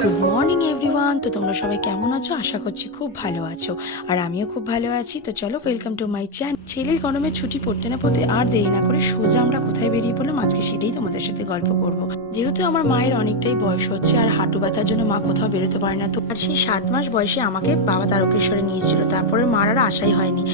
Good morning everyone. তো তোমরা সবাই কেমন আছো? আশা করছি খুব ভালো আছো, আর আমিও খুব ভালো আছি। তো চলো, ওয়েলকাম টু মাই চ্যানেল। ছেলের গরমের ছুটি পড়তে না পড়তে আর দেরি না করে সোজা আমরা কোথায় বেরিয়ে পড়লাম, আজকে সেটাই তোমাদের সাথে গল্প করব। যেহেতু আমার মায়ের অনেকটাই বয়স হচ্ছে আর হাঁটু ব্যথার জন্য মা কোথাও বেরোতে পারে না, তো আর সেই 7 মাস বয়সে আমাকে বাবা তারকেশ্বরে নিয়েছিল, তারপরে মার আর আশাই হয়নি।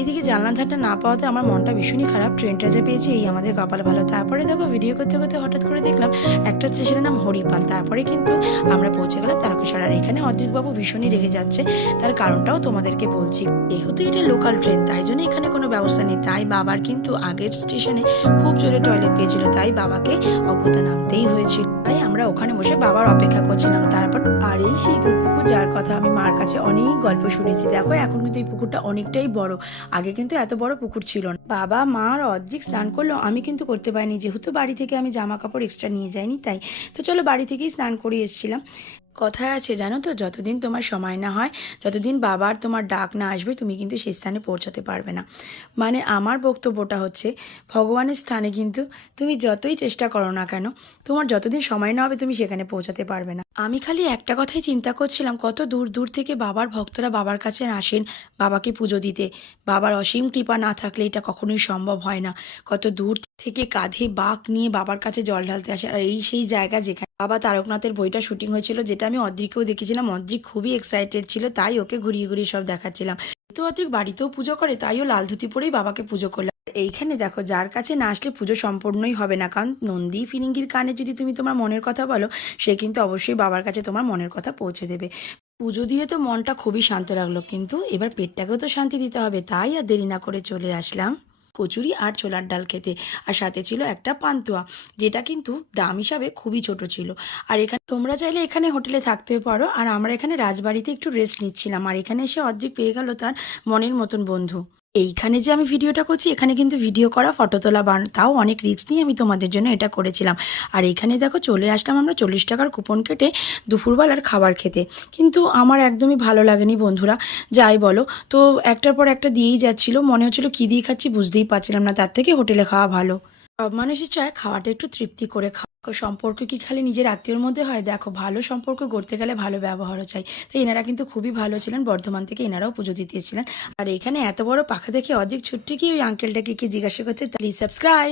এদিকে জানলার ধারটা না পাওয়াতে আমার মনটা ভীষণই খারাপ। ট্রেনটা যে পেয়েছি এই আমাদের কপাল ভালো। তারপরে দেখো, ভিডিও করতে করতে হঠাৎ করে দেখলাম একটা স্টেশনের নাম হরিপাল। তারপরে কিন্তু আমরা পৌঁছে গেলাম তারকেশ্বর। আর এখানে অদ্রিকবাবু ভীষণই রেগে যাচ্ছে, তার কারণটাও তোমাদেরকে বলছি। যেহেতু এটা লোকাল ট্রেন, তাই জন্য এখানে কোনো ব্যবস্থা নেই। তাই বাবার কিন্তু আগের স্টেশনে খুব জোরে টয়লেট পেয়েছিল, তাই বাবাকে অজ্ঞতা নামতেই হয়েছিল। তাই আমরা ওখানে বসে বাবার অপেক্ষা করছিলাম। তারপর আর এই সেই দুধ পুকুর, যার কথা আমি মার কাছে অনেক গল্প শুনেছি। দেখো, এখন কিন্তু এই পুকুরটা অনেকটাই বড়। আগে কিন্তু এত বড় পুকুর ছিল না। বাবা মা আর অদ্রিক স্নান করলো, আমি কিন্তু করতে পারিনি, যেহেতু বাড়ি থেকে আমি জামা কাপড় এক্সট্রা নিয়ে যাইনি। তাই তো চলো, বাড়ি থেকেই স্নান করে এসেছিলাম। কথায় আছে জানো তো, যতদিন তোমার সময় না হয়, যতদিন বাবার তোমার ডাক না আসবে, তুমি কিন্তু সেই স্থানে পৌঁছাতে পারবে না। মানে আমার বক্তব্যটা হচ্ছে, ভগবানের স্থানে কিন্তু তুমি যতই চেষ্টা করো না কেন, তোমার যতদিন সময় না হবে তুমি সেখানে পৌঁছাতে পারবে না। আমি খালি একটা কথাই চিন্তা করছিলাম, কত দূর দূর থেকে বাবার ভক্তরা বাবার কাছে আসেন বাবাকে পুজো দিতে। বাবার অসীম কৃপা না থাকলে এটা কখনোই সম্ভব হয় না। কত দূর থেকে কাঁধে বাঁক নিয়ে বাবার কাছে জল ঢালতে আসে। আর এই সেই জায়গা যেখানে বাবা তারকনাথের বইটা শুটিং হয়েছিল, যেটা আমি অদ্রিককেও দেখেছিলাম। অদ্রিক খুবই এক্সাইটেড ছিল, তাই ওকে ঘুরিয়ে ঘুরিয়ে সব দেখাচ্ছিলাম। তো অদ্রিক বাড়িতেও পুজো করে, তাইও লাল ধুতি পরেই বাবাকে পুজো করলাম। এইখানে দেখো, যার কাছে না আসলে পুজো সম্পূর্ণই হবে না, কারণ নন্দী ফিরিঙ্গির কানে যদি তুমি তোমার মনের কথা বলো, সে কিন্তু অবশ্যই বাবার কাছে তোমার মনের কথা পৌঁছে দেবে। পুজো দিয়ে তো মনটা খুবই শান্ত লাগলো, কিন্তু এবার পেটটাকেও তো শান্তি দিতে হবে। তাই আর দেরি না করে চলে আসলাম কচুরি আর ছোলার ডাল খেতে। আর সাথে ছিল একটা পান্তুয়া, যেটা কিন্তু দাম হিসাবে খুবই ছোট ছিল। আর এখানে তোমরা চাইলে এখানে হোটেলে থাকতে পারো। আর আমরা এখানে রাজবাড়িতে একটু রেস্ট নিচ্ছিলাম। আর এখানে এসে অদ্রিক পেয়ে গেল তার মনের মতন বন্ধু। এইখানে যে আমি ভিডিওটা করছি, এখানে কিন্তু ভিডিও করা, ফটো তোলা, তাও অনেক রিস্ক নিয়ে আমি তোমাদের জন্য এটা করেছিলাম। আর এখানে দেখো, চলে আসলাম আমরা 40 টাকার কুপন কেটে দুপুরবেলার খাবার খেতে। কিন্তু আমার একদমই ভালো লাগেনি বন্ধুরা, যাই বলো। তো একটার পর একটা দিয়েই যাচ্ছিল, মনে হচ্ছিল কী দিয়ে খাচ্ছি বুঝতেই পারছিলাম না। তার থেকে হোটেলে খাওয়া ভালো। সব মানুষই চায় খাওয়াটা একটু তৃপ্তি করে খাওয়া। সম্পর্ক কি খালি নিজের আত্মীয়র মধ্যে হয়? দেখো, ভালো সম্পর্ক গড়তে গেলে ভালো ব্যবহারও চাই। তো এনারা কিন্তু খুবই ভালো ছিলেন, বর্ধমান থেকে এনারাও পুজো দিতেছিলেন। আর এখানে এত বড় পাখা দেখে অর্ধেক ছুট্টি কি ওই আঙ্কেলটাকে কি জিজ্ঞাসা করছে, প্লিজ সাবস্ক্রাইব।